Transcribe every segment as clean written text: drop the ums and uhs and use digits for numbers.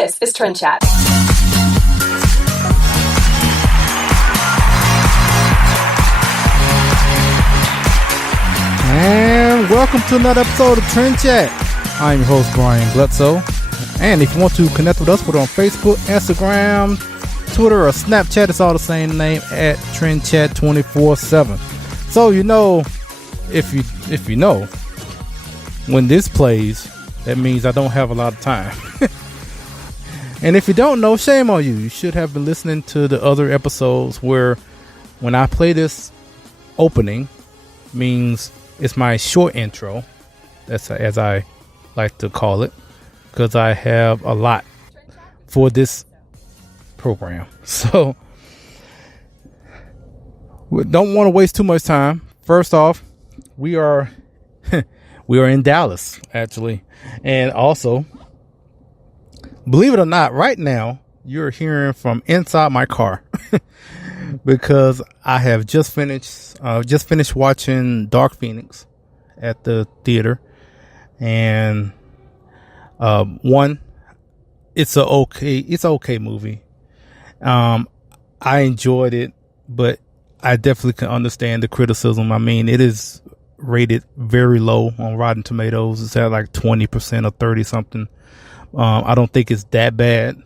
This is Trend Chat. And welcome to another episode of Trend Chat. I'm your host, Brian Glutzo. And if you want to connect with us, we're on Facebook, Instagram, Twitter, or Snapchat. It's all the same name at Trend Chat 24/7. So if you know, when this plays, that means I don't have a lot of time. And if you don't know, shame on you. You should have been listening to the other episodes where when I play this opening, means it's my short intro. That's as I like to call it, because I have a lot for this program. So we don't want to waste too much time. First off, we are in Dallas, actually. And also, believe it or not, right now you're hearing from inside my car because I have just finished watching Dark Phoenix at the theater. And it's an okay movie. I enjoyed it, but I definitely can understand the criticism. I mean, it is rated very low on Rotten Tomatoes. It's at like 20% or 30 something. I don't think it's that bad.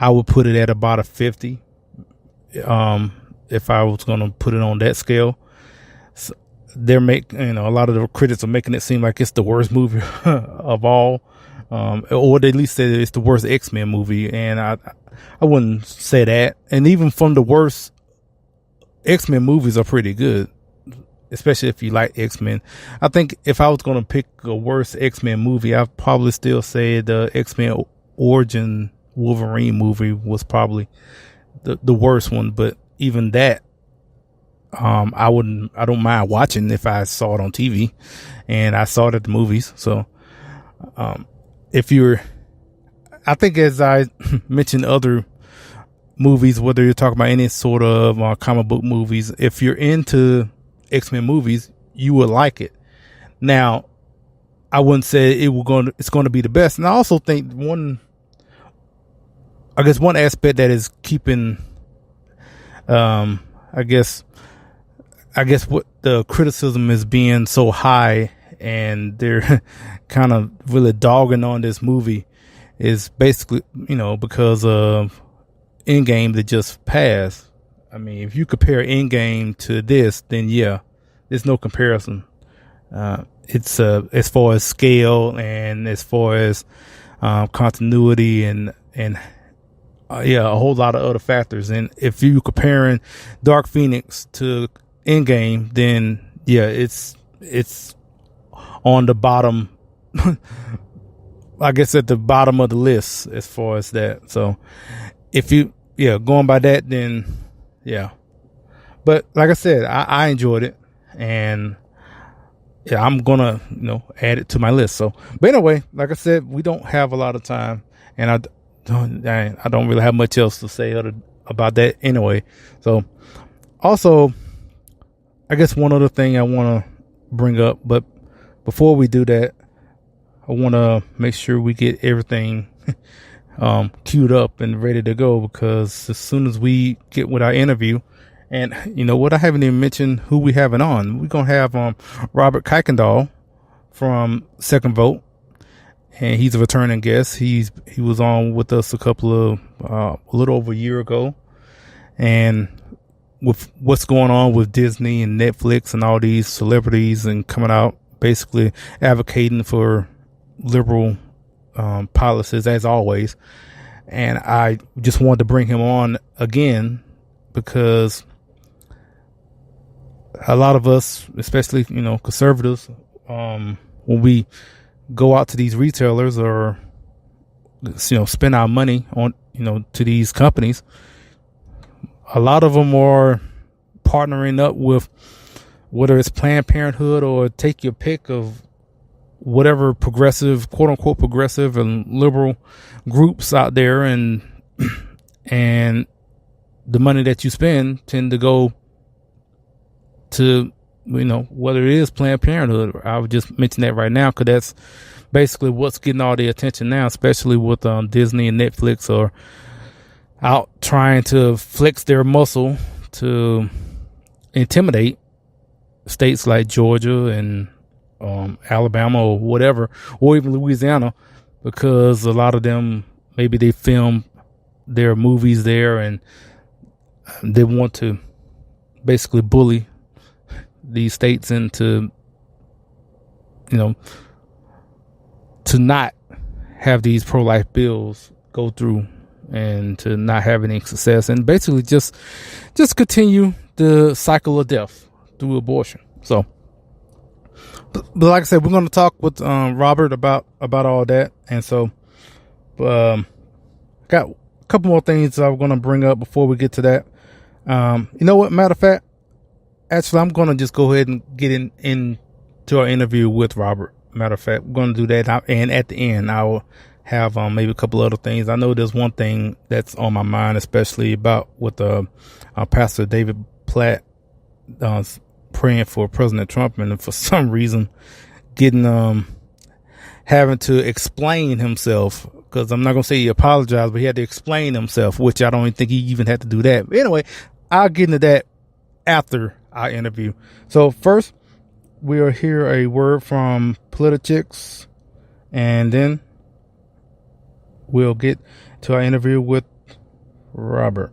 I would put it at about a 50. If I was going to put it on that scale. So a lot of the critics are making it seem like it's the worst movie of all. Or at least say it's the worst X-Men movie. And I wouldn't say that. And even from the worst, X-Men movies are pretty good, especially if you like X-Men. I think if I was going to pick a worst X-Men movie, I'd probably still say the X-Men Origin Wolverine movie was probably the worst one. But even that, I don't mind watching if I saw it on TV, and I saw it at the movies. So, I think as I mentioned other movies, whether you're talking about any sort of comic book movies, if you're into X-Men movies, you will like it. Now, I wouldn't say it's going to be the best. And I also think one aspect that is keeping, I guess what the criticism is being so high and they're kind of really dogging on this movie is basically, because of Endgame that just passed. I mean, if you compare Endgame to this, then yeah, there's no comparison. It's as far as scale and as far as continuity and a whole lot of other factors. And if you comparing Dark Phoenix to Endgame, then yeah, it's on the bottom. I guess at the bottom of the list as far as that. So if you going by that, then yeah. But like I said, I enjoyed it, and yeah, I'm gonna add it to my list. So, but anyway, like I said, we don't have a lot of time, and I don't really have much else to say about that anyway. So, also, I guess one other thing I want to bring up, but before we do that, I want to make sure we get everything queued up and ready to go, because as soon as we get with our interview, and you know what, I haven't even mentioned who we having on. We're going to have Robert Kuykendall from Second Vote, and he's a returning guest. He was on with us a little over a year ago, and with what's going on with Disney and Netflix and all these celebrities and coming out basically advocating for liberal policies as always. And I just wanted to bring him on again because a lot of us, especially, conservatives, when we go out to these retailers or, spend our money on, to these companies, a lot of them are partnering up with, whether it's Planned Parenthood or take your pick of whatever progressive, quote unquote, progressive and liberal groups out there, and the money that you spend tend to go to, whether it is Planned Parenthood. I would just mention that right now because that's basically what's getting all the attention now, especially with Disney and Netflix are out trying to flex their muscle to intimidate states like Georgia and Alabama or whatever, or even Louisiana, because a lot of them, maybe they film their movies there and they want to basically bully these states into, to not have these pro-life bills go through and to not have any success, and basically just continue the cycle of death through abortion. So, but like I said, we're going to talk with Robert about all that, and so got a couple more things I'm going to bring up before we get to that. You know what? Matter of fact, actually, I'm going to just go ahead and get into our interview with Robert. Matter of fact, we're going to do that, and at the end, I will have maybe a couple other things. I know there's one thing that's on my mind, especially about with Pastor David Platt praying for President Trump, and for some reason getting having to explain himself, because I'm not going to say he apologized, but he had to explain himself, which I don't even think he even had to do that. But anyway, I'll get into that after our interview. So first, we'll hear a word from Politics, and then we'll get to our interview with Robert.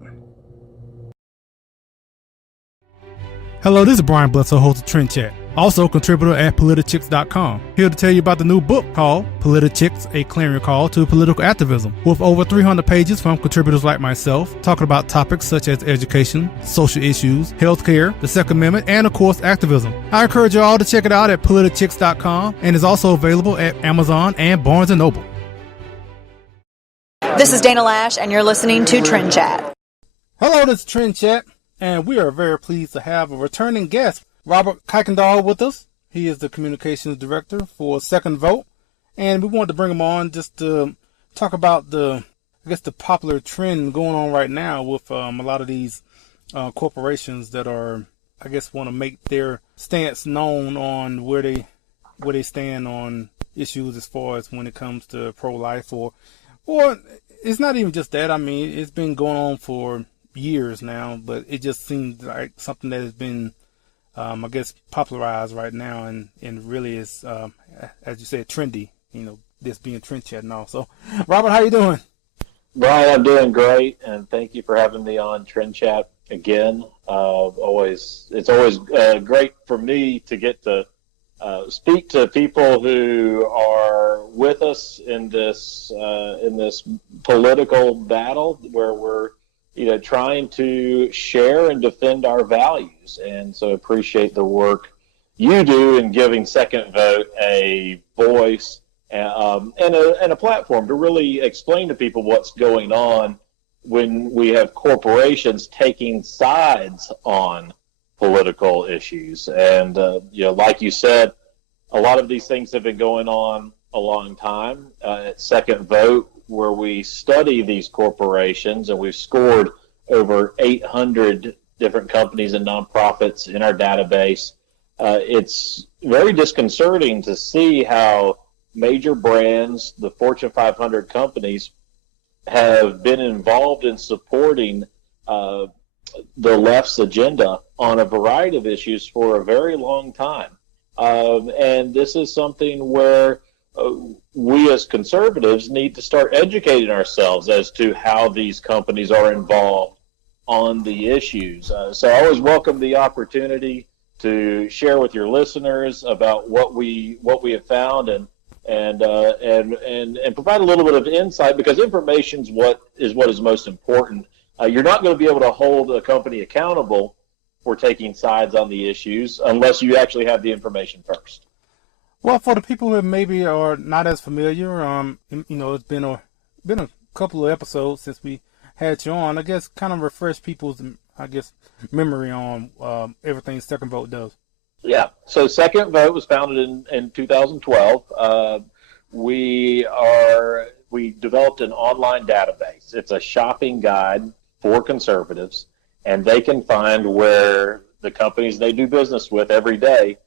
Hello, this is Brian Bledsoe, host of Trend Chat, also contributor at Politichicks.com. Here to tell you about the new book called Politichicks, a Clarion Call to Political Activism, with over 300 pages from contributors like myself, talking about topics such as education, social issues, healthcare, the Second Amendment, and of course, activism. I encourage you all to check it out at Politichicks.com, and is also available at Amazon and Barnes & Noble. This is Dana Lash, and you're listening to Trend Chat. Hello, this is Trend Chat, and we are very pleased to have a returning guest, Robert Kuykendall, with us. He is the communications director for Second Vote, and we wanted to bring him on just to talk about the popular trend going on right now with a lot of these corporations that are, want to make their stance known on where they stand on issues as far as when it comes to pro-life, or it's not even just that. I mean, it's been going on for years now, but it just seems like something that has been, popularized right now, and really is, as you said, trendy. This being Trend Chat and all. So, Robert, how you doing? Brian, I'm doing great, and thank you for having me on Trend Chat again. It's always great for me to get to speak to people who are with us in this political battle where we're trying to share and defend our values. And so appreciate the work you do in giving Second Vote a voice and a platform to really explain to people what's going on when we have corporations taking sides on political issues. And, like you said, a lot of these things have been going on a long time. At Second Vote, where we study these corporations, and we've scored over 800 different companies and nonprofits in our database, it's very disconcerting to see how major brands, the Fortune 500 companies, have been involved in supporting the left's agenda on a variety of issues for a very long time. And this is something where we as conservatives need to start educating ourselves as to how these companies are involved on the issues. So I always welcome the opportunity to share with your listeners about what we have found and provide a little bit of insight, because information is what is most important. You're not going to be able to hold a company accountable for taking sides on the issues unless you actually have the information first. Well, for the people who maybe are not as familiar, it's been a couple of episodes since we had you on. I guess kind of refresh people's, memory on everything Second Vote does. Yeah. So Second Vote was founded in 2012. We developed an online database. It's a shopping guide for conservatives, and they can find where the companies they do business with every day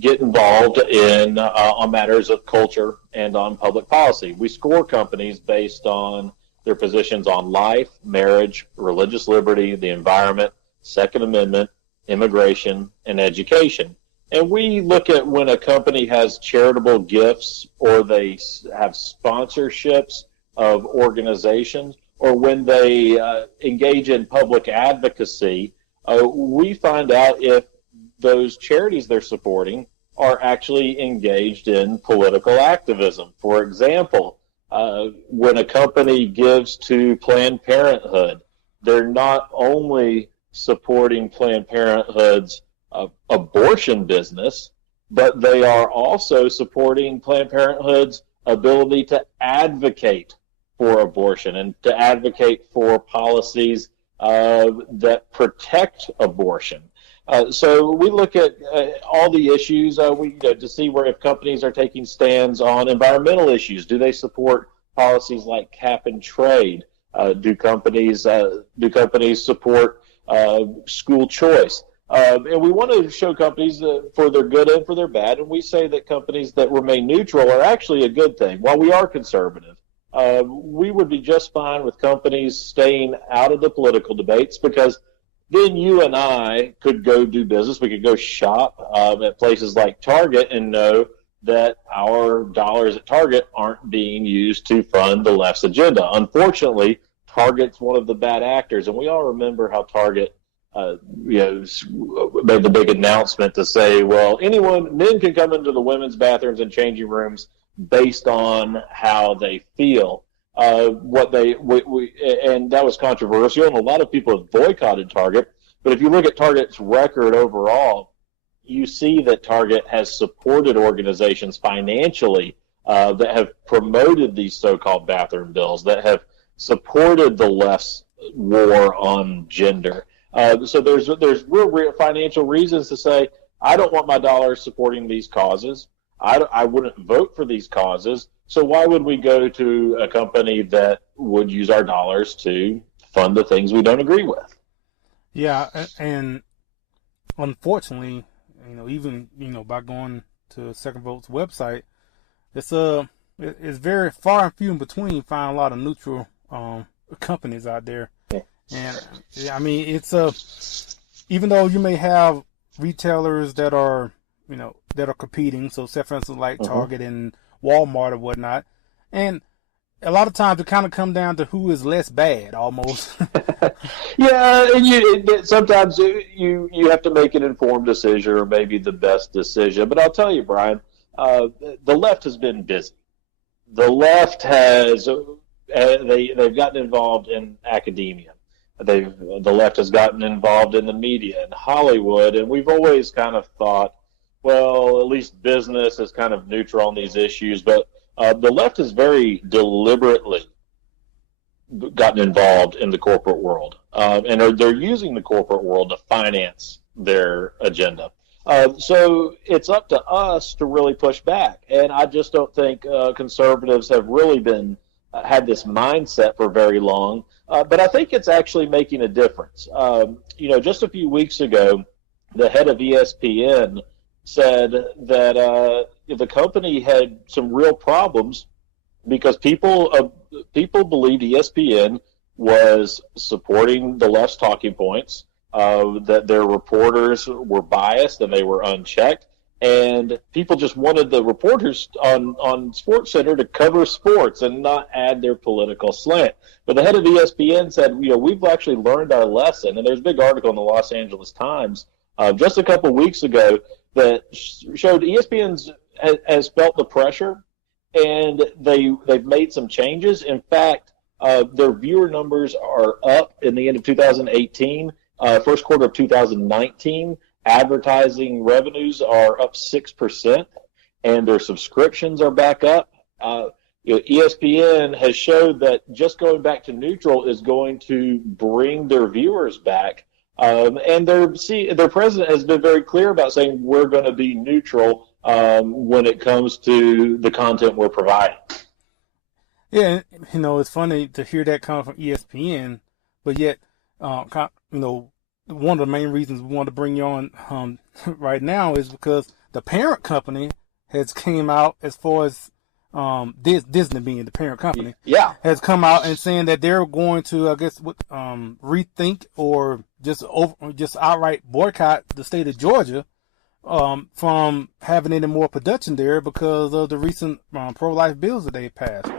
get involved in on matters of culture and on public policy. We score companies based on their positions on life, marriage, religious liberty, the environment, Second Amendment, immigration, and education. And we look at when a company has charitable gifts or they have sponsorships of organizations or when they engage in public advocacy, we find out if those charities they're supporting are actually engaged in political activism. For example, when a company gives to Planned Parenthood, they're not only supporting Planned Parenthood's abortion business, but they are also supporting Planned Parenthood's ability to advocate for abortion and to advocate for policies that protect abortion. So we look at all the issues to see where if companies are taking stands on environmental issues. Do they support policies like cap and trade? Do companies support school choice? And we want to show companies for their good and for their bad. And we say that companies that remain neutral are actually a good thing. While we are conservative, we would be just fine with companies staying out of the political debates because then you and I could go do business. We could go shop at places like Target and know that our dollars at Target aren't being used to fund the left's agenda. Unfortunately, Target's one of the bad actors, and we all remember how Target made the big announcement to say, well, men can come into the women's bathrooms and changing rooms based on how they feel. And that was controversial, and a lot of people have boycotted Target. But if you look at Target's record overall, you see that Target has supported organizations financially that have promoted these so-called bathroom bills, that have supported the left's war on gender. So there's real financial reasons to say, I don't want my dollars supporting these causes. I wouldn't vote for these causes. So why would we go to a company that would use our dollars to fund the things we don't agree with? Yeah, and unfortunately, even by going to Second Vote's website, it's very far and few in between. Find a lot of neutral companies out there, and I mean it's even though you may have retailers that are competing. So, say for instance, like Target and Walmart or whatnot, and a lot of times it kind of come down to who is less bad, almost. Yeah, and sometimes you have to make an informed decision or maybe the best decision. But I'll tell you, Brian, the left has been busy. The left has they've gotten involved in academia. The left has gotten involved in the media and Hollywood, and we've always kind of thought, well, at least business is kind of neutral on these issues, but the left has very deliberately gotten involved in the corporate world, and they're using the corporate world to finance their agenda. So it's up to us to really push back, and I just don't think conservatives have really had this mindset for very long, but I think it's actually making a difference. Just a few weeks ago, the head of ESPN said that the company had some real problems because people believed ESPN was supporting the left's talking points, that their reporters were biased and they were unchecked, and people just wanted the reporters on SportsCenter to cover sports and not add their political slant. But the head of ESPN said, we've actually learned our lesson, and there's a big article in the Los Angeles Times just a couple weeks ago that showed ESPN has felt the pressure, and they've made some changes. In fact, their viewer numbers are up in the end of 2018, first quarter of 2019. Advertising revenues are up 6%, and their subscriptions are back up. ESPN has showed that just going back to neutral is going to bring their viewers back. And their president has been very clear about saying we're going to be neutral when it comes to the content we're providing. Yeah, it's funny to hear that come from ESPN, but yet, one of the main reasons we want to bring you on right now is because the parent company has came out as far as Disney being the parent company, has come out and saying that they're going to, I guess, rethink or just outright boycott the state of Georgia from having any more production there because of the recent pro-life bills that they passed.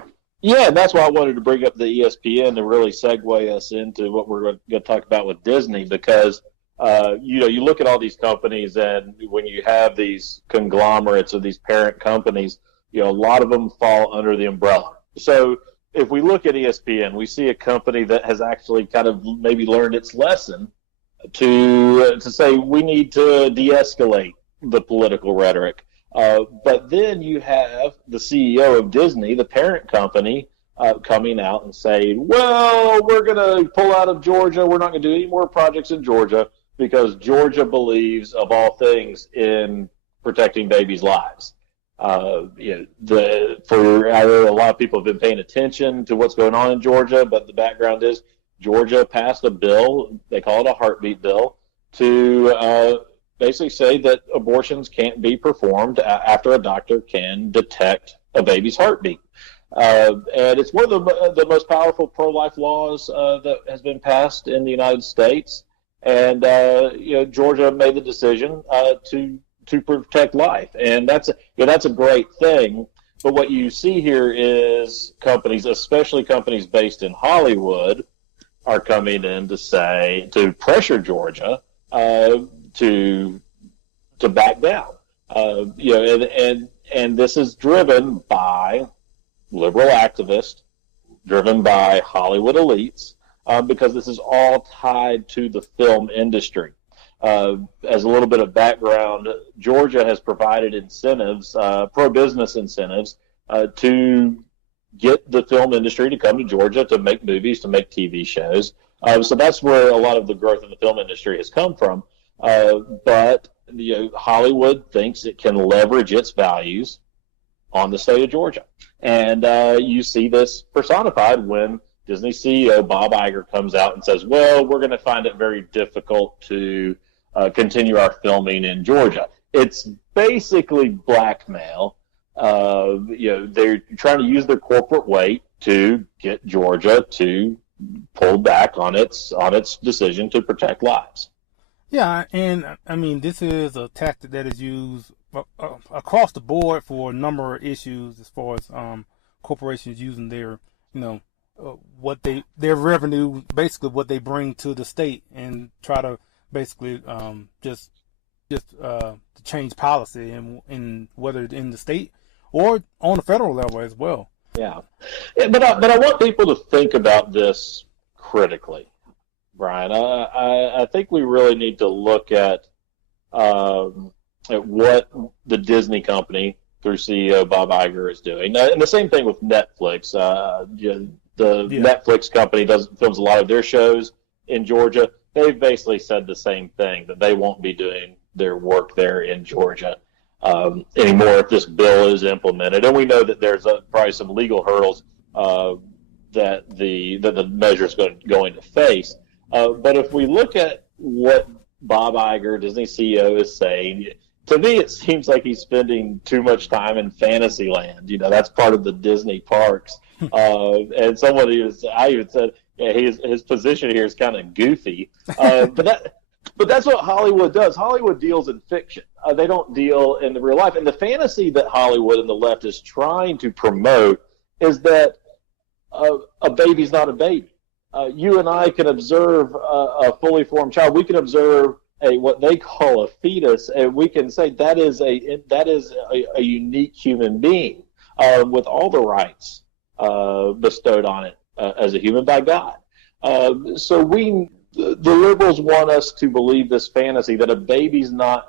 Yeah, and that's why I wanted to bring up the ESPN to really segue us into what we're going to talk about with Disney, because you look at all these companies, and when you have these conglomerates of these parent companies, a lot of them fall under the umbrella. So if we look at ESPN, we see a company that has actually kind of maybe learned its lesson to say we need to de-escalate the political rhetoric. But then you have the CEO of Disney, the parent company, coming out and saying, well, we're going to pull out of Georgia. We're not going to do any more projects in Georgia because Georgia believes, of all things, in protecting babies' lives. I know a lot of people have been paying attention to what's going on in Georgia, but the background is Georgia passed a bill, they call it a heartbeat bill, to basically say that abortions can't be performed after a doctor can detect a baby's heartbeat. And it's one of the most powerful pro-life laws that has been passed in the United States. And Georgia made the decision to protect life, and that's a great thing. But what you see here is companies, especially companies based in Hollywood, are coming in to pressure Georgia to back down. And this is driven by liberal activists, driven by Hollywood elites, because this is all tied to the film industry. As a little bit of background, Georgia has provided incentives, pro-business incentives, to get the film industry to come to Georgia to make movies, to make TV shows. So that's where a lot of the growth in the film industry has come from. But Hollywood thinks it can leverage its values on the state of Georgia. And you see this personified when Disney CEO Bob Iger comes out and says, well, we're going to find it very difficult to continue our filming in Georgia. It's basically blackmail. They're trying to use their corporate weight to get Georgia to pull back on its decision to protect lives. Yeah, and I mean, this is a tactic that is used across the board for a number of issues as far as corporations using their, their revenue, basically what they bring to the state, and try to basically just to change policy, and whether it's in the state or on the federal level as well. Yeah, but I want people to think about this critically, Brian. I think we really need to look at what the Disney company through CEO Bob Iger is doing, and the same thing with Netflix. Netflix company films a lot of their shows in Georgia. They've basically said the same thing, that they won't be doing their work there in Georgia anymore if this bill is implemented. And we know that there's probably some legal hurdles that the measure is going to face. But if we look at what Bob Iger, Disney CEO, is saying, to me it seems like he's spending too much time in Fantasyland. That's part of the Disney parks. And I even said, his position here is kind of goofy. But that's what Hollywood does. Hollywood deals in fiction. They don't deal in the real life. And the fantasy that Hollywood and the left is trying to promote is that a baby's not a baby. You and I can observe a fully formed child. We can observe what they call a fetus, and we can say that is a unique human being with all the rights bestowed on it as a human by God. So the liberals want us to believe this fantasy that a baby's not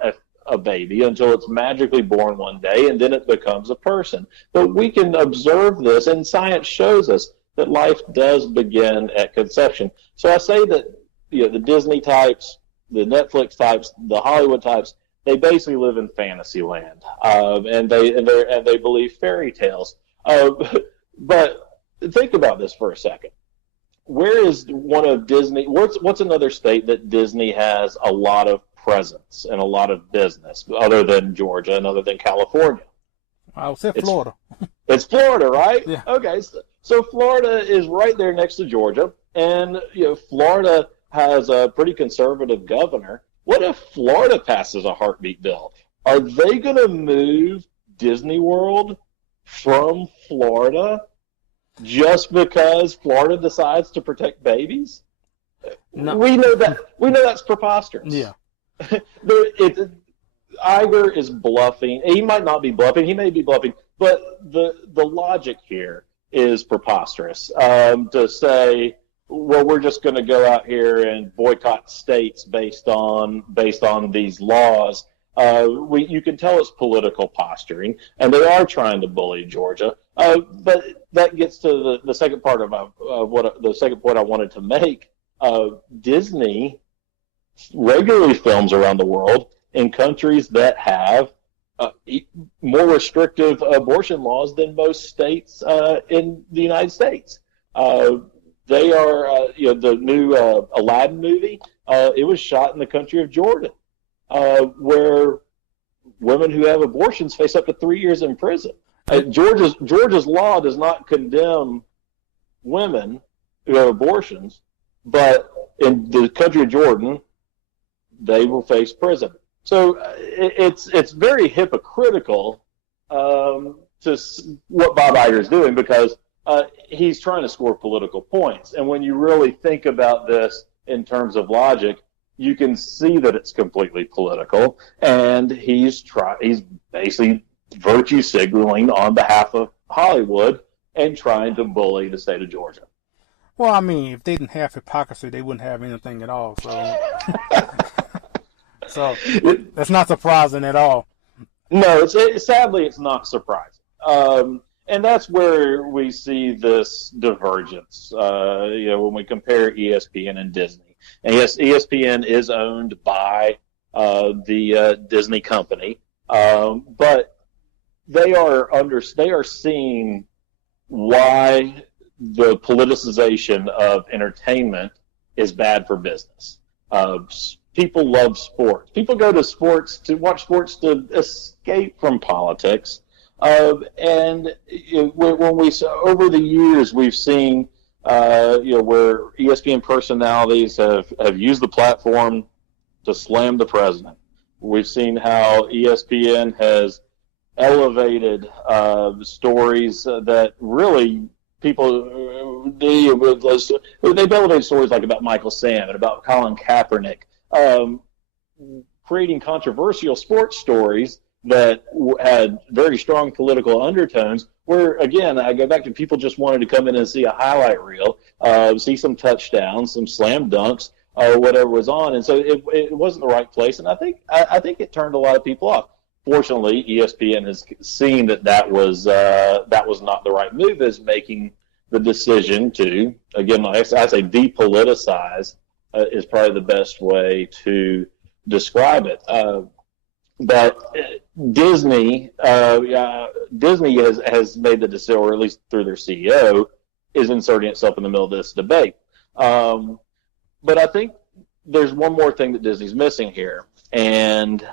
a baby until it's magically born one day, and then it becomes a person. But we can observe this, and science shows us that life does begin at conception. So I say that the Disney types, the Netflix types, the Hollywood types, they basically live in fantasy land, and they believe fairy tales. But think about this for a second. Where is one of Disney? What's another state that Disney has a lot of presence and a lot of business, other than Georgia and other than California. I would say Florida. It's Florida, right? Yeah. Okay, so Florida is right there next to Georgia, and Florida has a pretty conservative governor. What if Florida passes a heartbeat bill? Are they going to move Disney World from Florida just because Florida decides to protect babies? No. We know that's preposterous. Yeah. Iger is bluffing. He might not be bluffing. He may be bluffing, but the logic here is preposterous. To say, well, we're just going to go out here and boycott states based on these laws. You can tell it's political posturing, and they are trying to bully Georgia. But that gets to the second part of the second point I wanted to make. Disney regularly films around the world in countries that have more restrictive abortion laws than most states in the United States. They are, the new Aladdin movie. It was shot in the country of Jordan, where women who have abortions face up to 3 years in prison. Georgia's law does not condemn women who have abortions, but in the country of Jordan, they will face prison. So it's very hypocritical to what Bob Iger is doing, because he's trying to score political points. And when you really think about this in terms of logic, you can see that it's completely political, and he's basically virtue signaling on behalf of Hollywood and trying to bully the state of Georgia. Well, I mean, if they didn't have hypocrisy, they wouldn't have anything at all. So that's not surprising at all. No, sadly, it's not surprising. And that's where we see this divergence, when we compare ESPN and Disney. And yes, ESPN is owned by the Disney company, but they are seeing why the politicization of entertainment is bad for business. People love sports. People go to sports to watch sports to escape from politics. And when we over the years we've seen where ESPN personalities have used the platform to slam the president. We've seen how ESPN has elevated stories that really people they've elevated stories like about Michael Sam and about Colin Kaepernick, creating controversial sports stories that had very strong political undertones, where, again, I go back to people just wanted to come in and see a highlight reel, see some touchdowns, some slam dunks, or whatever was on. And so it wasn't the right place, and I think it turned a lot of people off. Fortunately, ESPN has seen that was not the right move, is making the decision to, again, I say depoliticize is probably the best way to describe it. But Disney has made the decision, or at least through their CEO, is inserting itself in the middle of this debate. But I think there's one more thing that Disney's missing here, and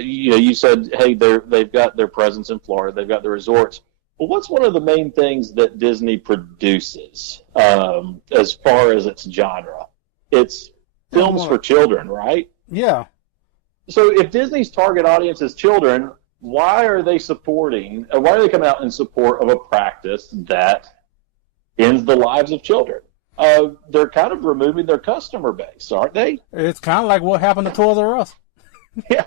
you said, hey, they've got their presence in Florida, they've got the resorts. Well, what's one of the main things that Disney produces as far as its genre? It's films for children, right? Yeah. So if Disney's target audience is children, why are they coming out in support of a practice that ends the lives of children? They're kind of removing their customer base, aren't they? It's kind of like what happened to Toys R Us. Yeah.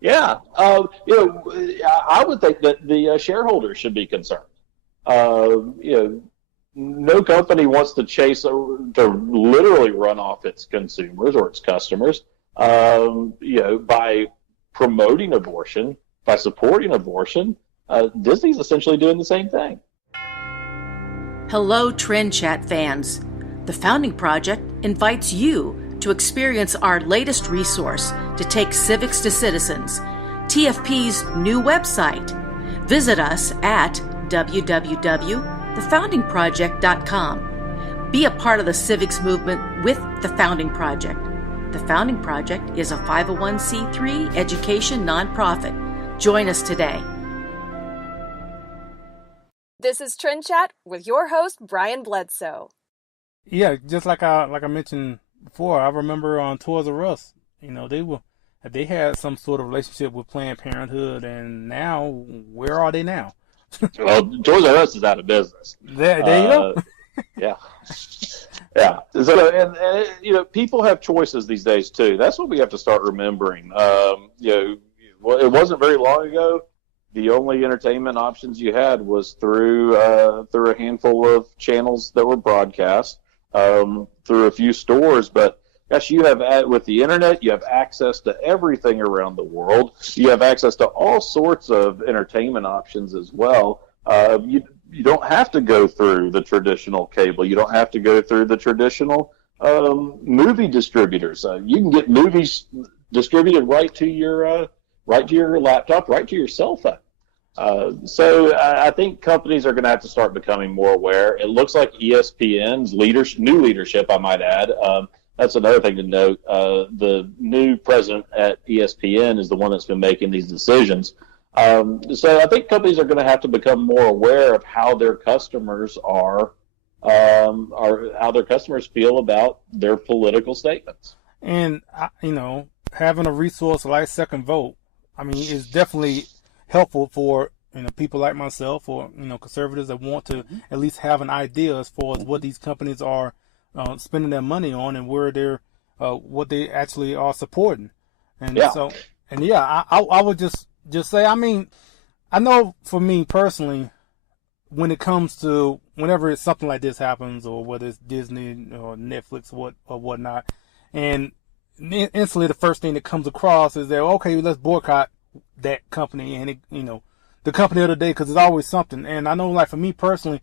Yeah. I would think that the shareholders should be concerned. No company wants to to literally run off its consumers or its customers. By promoting abortion, by supporting abortion, Disney's essentially doing the same thing. Hello, Trend Chat fans. The Founding Project invites you to experience our latest resource to take civics to citizens, TFP's new website. Visit us at www.thefoundingproject.com. Be a part of the civics movement with the Founding Project. The Founding Project is a 501c3 education nonprofit. Join us today. This is Trend Chat with your host, Brian Bledsoe. Yeah, just like I mentioned before, I remember on Toys R Us, they had some sort of relationship with Planned Parenthood, and now where are they now? Well, Toys R Us is out of business. There you go. Yeah. Yeah. So, and people have choices these days too. That's what we have to start remembering. It wasn't very long ago. The only entertainment options you had was through a handful of channels that were broadcast, through a few stores. But gosh, with the internet, you have access to everything around the world. You have access to all sorts of entertainment options as well. You don't have to go through the traditional cable. You don't have to go through the traditional movie distributors. You can get movies distributed right to your laptop, right to your cell phone. So I think companies are going to have to start becoming more aware. It looks like ESPN's new leadership, I might add. That's another thing to note. The new president at ESPN is the one that's been making these decisions. So I think companies are going to have to become more aware of how their customers how their customers feel about their political statements. And having a resource like Second Vote, is definitely helpful for people like myself, or conservatives that want to at least have an idea as far as what these companies are spending their money on and where they're what they actually are supporting. And I would just say, I know for me personally, when it comes to whenever it's something like this happens, or whether it's Disney or Netflix or whatnot, and instantly the first thing that comes across is that, okay, let's boycott that company and the company of the day, because it's always something. And I know, like, for me personally,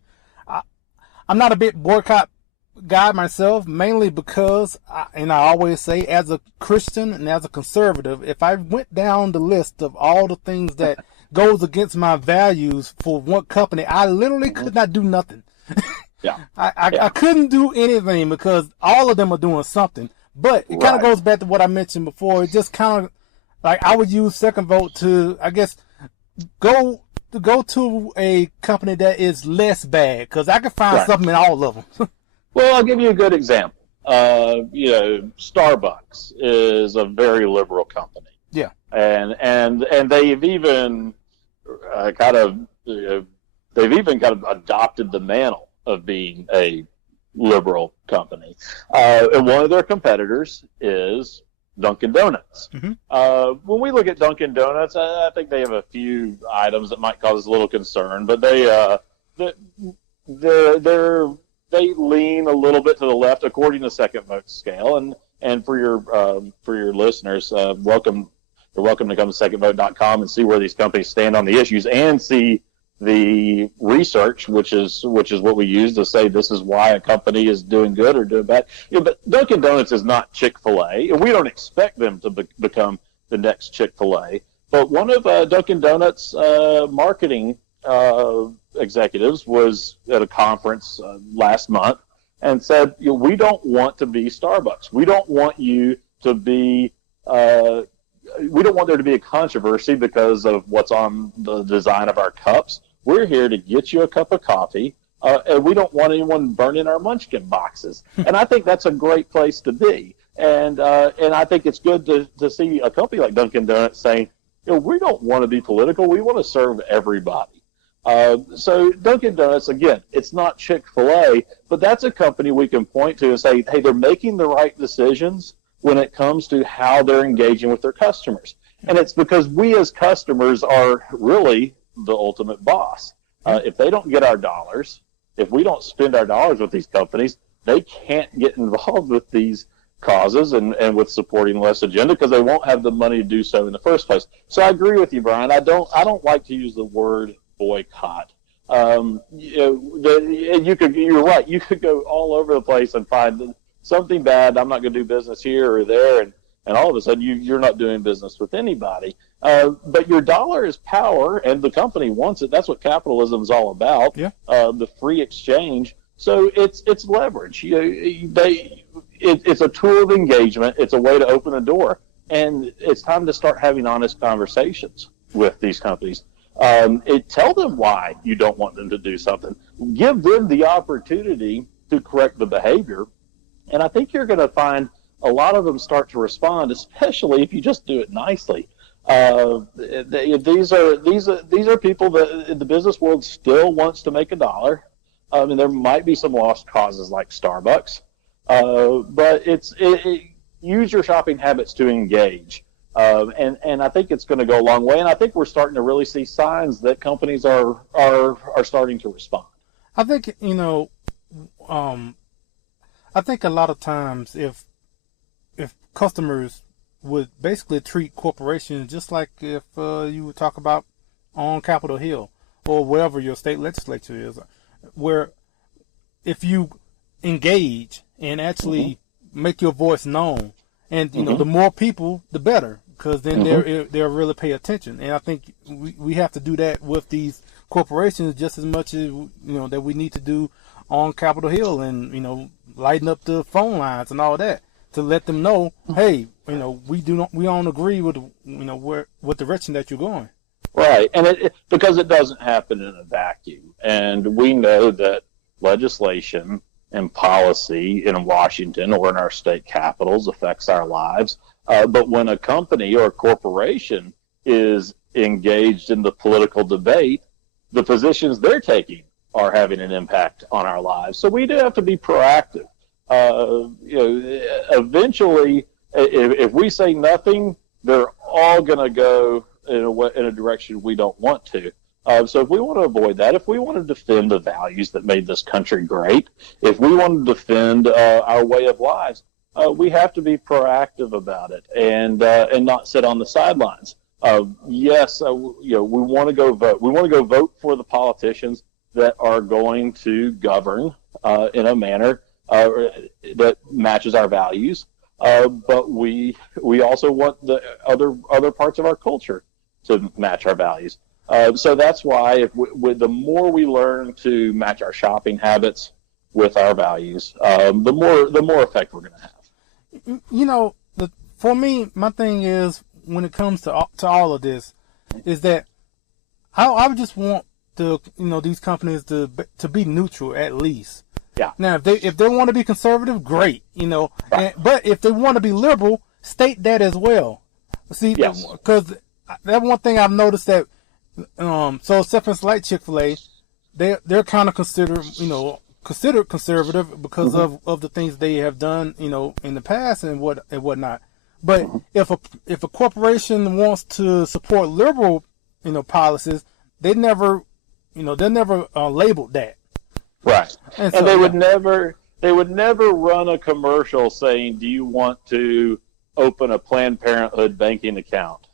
I'm not a big boycott guy myself, mainly because I always say, as a Christian and as a conservative, if I went down the list of all the things that goes against my values for one company, I literally could not do nothing. Yeah. I couldn't do anything, because all of them are doing something. But it kind of goes back to what I mentioned before. It just kind of like, I would use Second Vote to, I guess, go to a company that is less bad, because I can find something in all of them. Well, I'll give you a good example. Starbucks is a very liberal company. Yeah. And they've even kind of adopted the mantle of being a liberal company. And one of their competitors is Dunkin' Donuts. Mm-hmm. When we look at Dunkin' Donuts, I think they have a few items that might cause us a little concern, but they lean a little bit to the left according to Second Vote scale. And for your listeners, you're welcome to come to secondvote.com and see where these companies stand on the issues, and see the research, which is what we use to say this is why a company is doing good or doing bad. But Dunkin' Donuts is not Chick-fil-A, and we don't expect them to become the next Chick-fil-A. But one of Dunkin' Donuts' marketing executives was at a conference last month and said, we don't want to be Starbucks. We don't want you to be. We don't want there to be a controversy because of what's on the design of our cups. We're here to get you a cup of coffee, and we don't want anyone burning our Munchkin boxes. And I think that's a great place to be. And I think it's good to see a company like Dunkin' Donuts saying, we don't want to be political. We want to serve everybody. So Dunkin' Donuts, again, it's not Chick-fil-A, but that's a company we can point to and say, hey, they're making the right decisions when it comes to how they're engaging with their customers. And it's because we as customers are really the ultimate boss. If they don't get our dollars, if we don't spend our dollars with these companies, they can't get involved with these causes and with supporting less agenda, because they won't have the money to do so in the first place. So I agree with you, Brian. I don't like to use the word boycott. You're right. You could go all over the place and find something bad. I'm not going to do business here or there, and all of a sudden you're not doing business with anybody. But your dollar is power, and the company wants it. That's what capitalism is all about. Yeah. The free exchange. So it's leverage. it's a tool of engagement. It's a way to open the door, and it's time to start having honest conversations with these companies. Tell them why you don't want them to do something. Give them the opportunity to correct the behavior, and I think you're going to find a lot of them start to respond, especially if you just do it nicely. These are people that in the business world still wants to make a dollar. And there might be some lost causes like Starbucks, but use your shopping habits to engage. And I think it's going to go a long way. And I think we're starting to really see signs that companies are starting to respond. I think, I think a lot of times if customers would basically treat corporations just like if you would talk about on Capitol Hill or wherever your state legislature is, where if you engage and actually make your voice known, and the more people, the better, because then they'll really pay attention. And I think we have to do that with these corporations just as much as that we need to do on Capitol Hill, and lighten up the phone lines and all that, to let them know, hey, we don't agree with what direction that you're going. Right, and because it doesn't happen in a vacuum, and we know that legislation and policy in Washington or in our state capitals affects our lives. But when a company or a corporation is engaged in the political debate, the positions they're taking are having an impact on our lives. So we do have to be proactive. Eventually, if we say nothing, they're all going to go in a direction we don't want to. So if we want to avoid that, if we want to defend the values that made this country great, if we want to defend our way of lives, we have to be proactive about it and not sit on the sidelines. Yes, we want to go vote. We want to go vote for the politicians that are going to govern in a manner that matches our values. But we also want the other parts of our culture to match our values. So that's why the more we learn to match our shopping habits with our values, the more effect we're going to have. For me, my thing is, when it comes to all of this, is that I would just want these companies to be neutral at least. Yeah. Now, if they want to be conservative, great. Right. But if they want to be liberal, state that as well. See, because that one thing I've noticed that. So except like Chick-fil-A, they're kind of considered conservative because of the things they have done, in the past and whatnot. But if a corporation wants to support liberal, policies, they're never labeled that. Right. And they would never run a commercial saying, "Do you want to open a Planned Parenthood banking account?"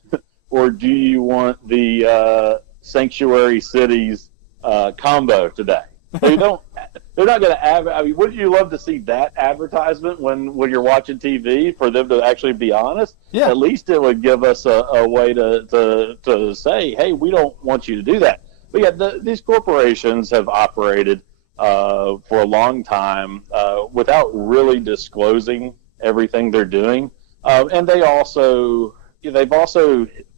Or do you want the Sanctuary Cities combo today? They're not going to wouldn't you love to see that advertisement when you're watching TV for them to actually be honest? Yeah. At least it would give us a way to say, hey, we don't want you to do that. But yeah, these corporations have operated for a long time without really disclosing everything they're doing, and they've also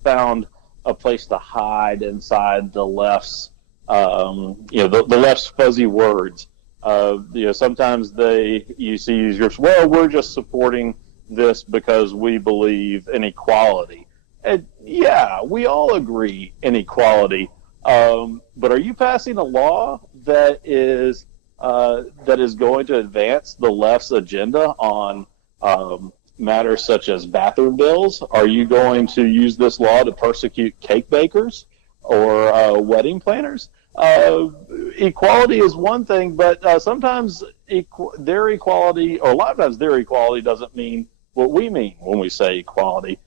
found a place to hide inside the left's, the left's fuzzy words. Sometimes you see users, well, we're just supporting this because we believe in equality. And yeah, we all agree in equality. But are you passing a law that is going to advance the left's agenda on matters such as bathroom bills? Are you going to use this law to persecute cake bakers or wedding planners? Equality is one thing, but sometimes their equality, or a lot of times their equality, doesn't mean what we mean when we say equality.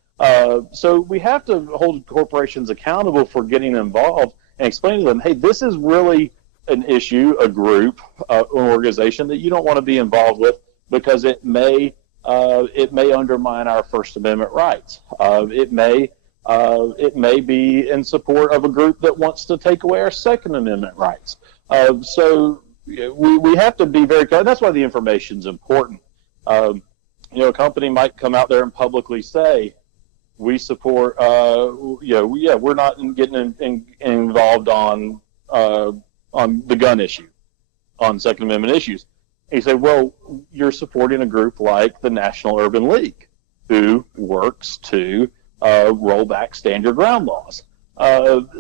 So we have to hold corporations accountable for getting involved and explain to them, hey, this is really an issue, a group, an organization that you don't want to be involved with because it may undermine our First Amendment rights. It may be in support of a group that wants to take away our Second Amendment rights. So we have to be very clear. That's why the information is important. a company might come out there and publicly say, we support, we're not getting involved on the gun issue, on Second Amendment issues. And you say, well, you're supporting a group like the National Urban League, who works to roll back stand your ground laws.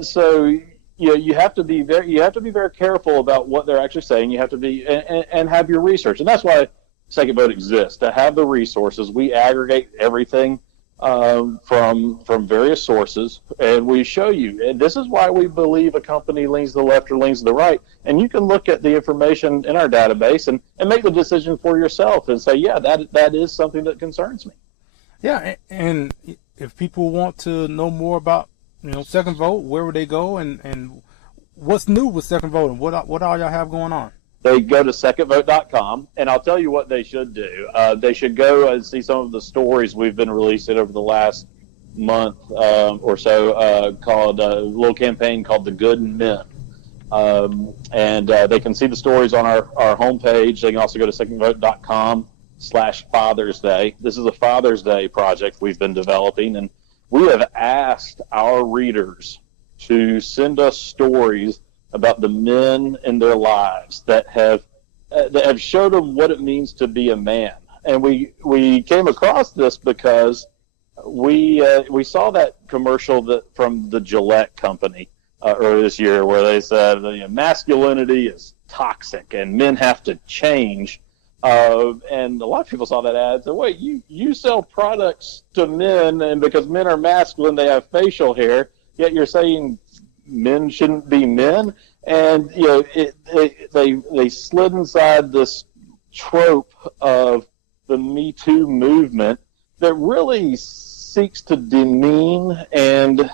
So you have to be very careful about what they're actually saying. You have to be and have your research, and that's why Second Vote exists, to have the resources. We aggregate everything from various sources, and we show you. And this is why we believe a company leans to the left or leans to the right. And you can look at the information in our database and make the decision for yourself and say, yeah, that is something that concerns me. Yeah, and if people want to know more about Second Vote, where would they go, and what's new with Second Vote, and what all y'all have going on? They go to secondvote.com, and I'll tell you what they should do. They should go and see some of the stories we've been releasing over the last month or so, called a little campaign called The Good in Men. And they can see the stories on our homepage. They can also go to secondvote.com/Father's Day. This is a Father's Day project we've been developing, and we have asked our readers to send us stories about the men in their lives that have showed them what it means to be a man. And we came across this because we saw that commercial from the Gillette company earlier this year, where they said masculinity is toxic and men have to change. And a lot of people saw that ad and said, wait, you sell products to men, and because men are masculine, they have facial hair, yet you're saying men shouldn't be men? And they slid inside this trope of the Me Too movement that really seeks to demean and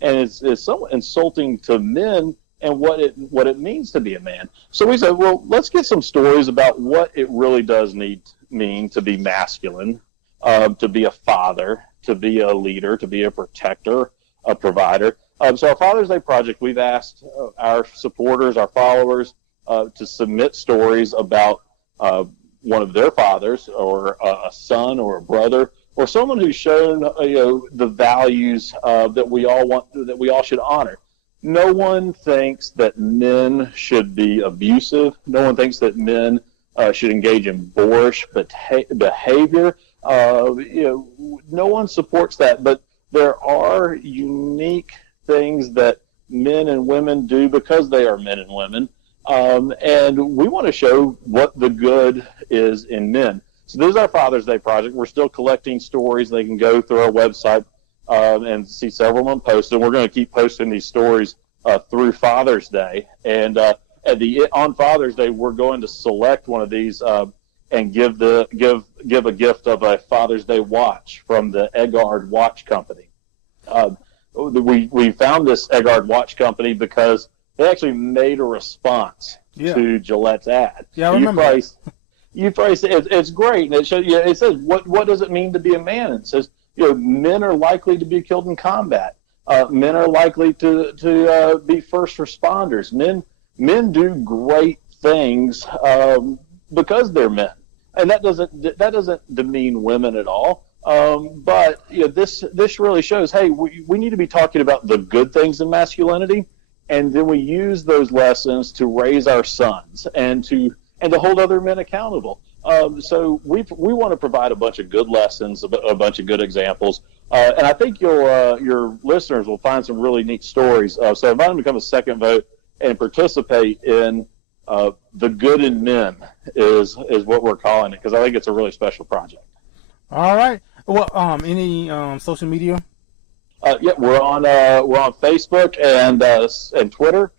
is somewhat insulting to men and what it means to be a man. So we said, well, let's get some stories about what it really does mean to be masculine, to be a father, to be a leader, to be a protector, a provider. So our Father's Day project, we've asked our supporters, our followers, to submit stories about one of their fathers, or a son, or a brother, or someone who's shown the values that we all should honor. No one thinks that men should be abusive. No one thinks that men should engage in boorish behavior. No one supports that, but there are unique things that men and women do because they are men and women. And we want to show what the good is in men. So this is our Father's Day project. We're still collecting stories. They can go through our website and see several of them posted. And we're going to keep posting these stories through Father's Day. And on Father's Day, we're going to select one of these and give a gift of a Father's Day watch from the Eggard Watch Company. We found this Eggard Watch Company because they actually made a response to Gillette's ad. Yeah, I remember. You price it. It's great, and it shows. It says what does it mean to be a man? It says men are likely to be killed in combat. Men are likely to be first responders. Men do great things because they're men, and that doesn't demean women at all. But this really shows, hey, we need to be talking about the good things in masculinity, and then we use those lessons to raise our sons and to hold other men accountable. So we want to provide a bunch of good lessons, a bunch of good examples, and I think your listeners will find some really neat stories. So invite them to become a Second Vote and participate in the good in men is what we're calling it, because I think it's a really special project. All right. Well, any social media? Yeah, we're on Facebook and Twitter,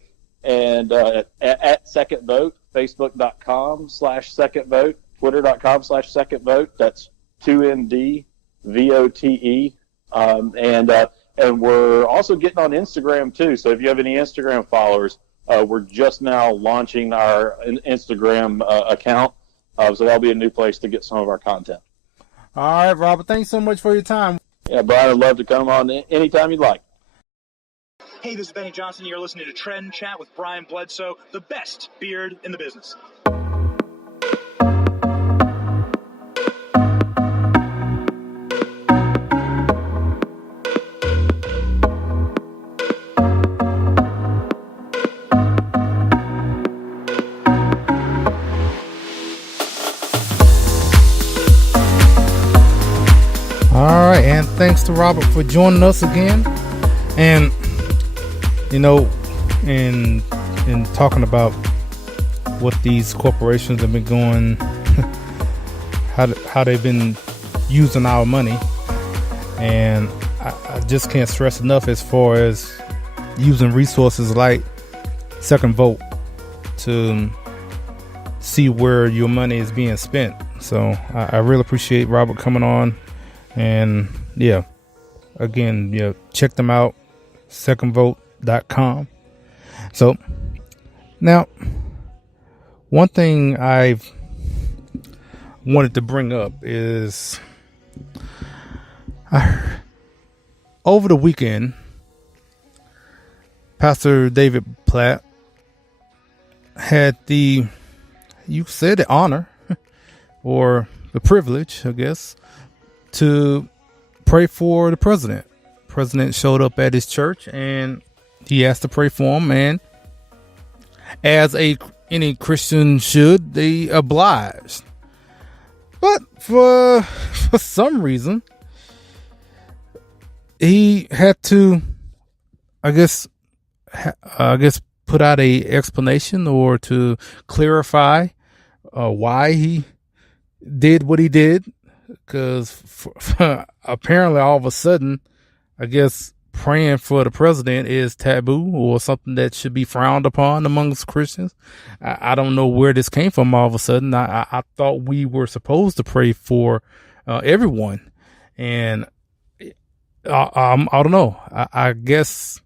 and at Second Vote, Facebook.com/Second Vote, Twitter.com/Second Vote. That's 2NDVOTE. And we're also getting on Instagram too. So if you have any Instagram followers, we're just now launching our Instagram account. So that'll be a new place to get some of our content. All right, Robert. Thanks so much for your time. Yeah, Brian, I'd love to come on anytime you'd like. Hey, this is Benny Johnson. You're listening to Trend Chat with Brian Bledsoe, the best beard in the business. thanks to Robert for joining us again. And, you know, in talking about what these corporations have been going, how they've been using our money. And I just can't stress enough as far as using resources like Second Vote to see where your money is being spent. So I really appreciate Robert coming on. And yeah, again, yeah, check them out, secondvote.com. So now, one thing I've wanted to bring up is over the weekend, Pastor David Platt had the honor or the privilege, I guess, to pray for the president. The president showed up at his church and he asked to pray for him, and as any Christian should, they obliged. But for some reason, he had to, I guess, put out a explanation or to clarify why he did what he did. Because apparently, all of a sudden, I guess praying for the president is taboo or something that should be frowned upon amongst Christians. I don't know where this came from all of a sudden. I thought we were supposed to pray for everyone. And I don't know. I guess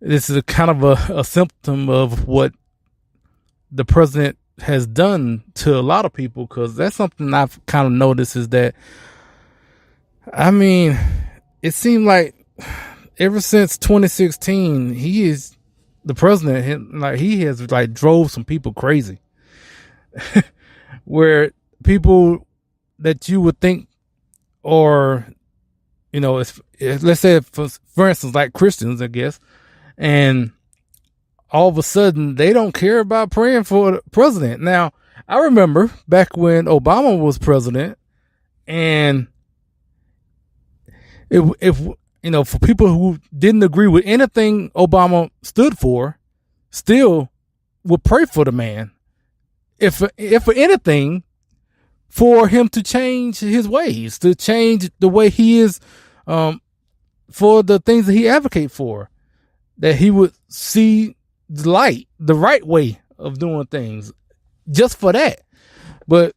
this is a kind of a symptom of what the president has done to a lot of people, because that's something I've kind of noticed is that, I mean, it seemed like ever since 2016, the president, he has drove some people crazy where people that you would think, or, you know, let's say for instance, like Christians, I guess, and all of a sudden they don't care about praying for the president. Now, I remember back when Obama was president, and if you know, for people who didn't agree with anything Obama stood for, still would pray for the man, if for anything, for him to change his ways, to change the way he is, for the things that he advocates for, that he would see the right way of doing things, just for that. But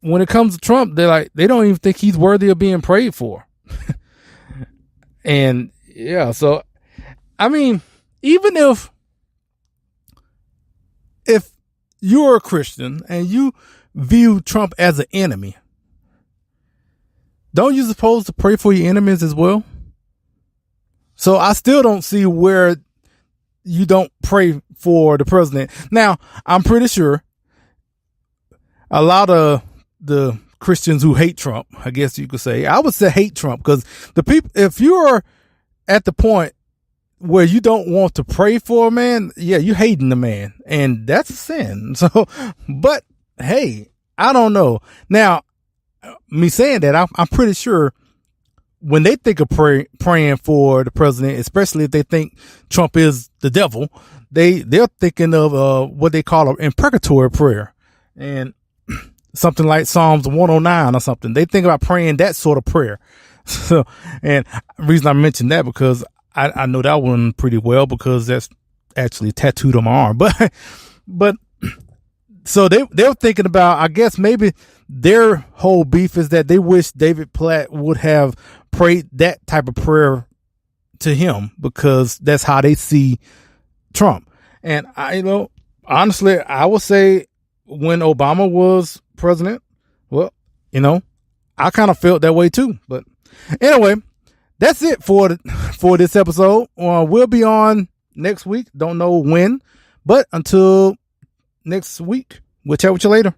when it comes to Trump, they don't even think he's worthy of being prayed for. And yeah, so I mean, even if you're a Christian and you view Trump as an enemy, don't you supposed to pray for your enemies as well? So I still don't see where you don't pray for the president. Now, I'm pretty sure a lot of the Christians who hate Trump, I guess you could say, I would say hate Trump, because the people, if you're at the point where you don't want to pray for a man, yeah, you're hating the man, and that's a sin. So, but hey, I don't know. Now, me saying that, I'm pretty sure when they think of praying for the president, especially if they think Trump is the devil, they're thinking of what they call an imprecatory prayer, and something like Psalms 109 or something. They think about praying that sort of prayer. So, and the reason I mentioned that, because I know that one pretty well, because that's actually tattooed on my arm. But so they're thinking about, I guess maybe their whole beef is that they wish David Platt would have prayed that type of prayer to him, because that's how they see Trump. And honestly, I would say when Obama was president, well, I kind of felt that way too. But anyway, that's it for this episode. We'll be on next week. Don't know when, but until next week, we'll chat with you later.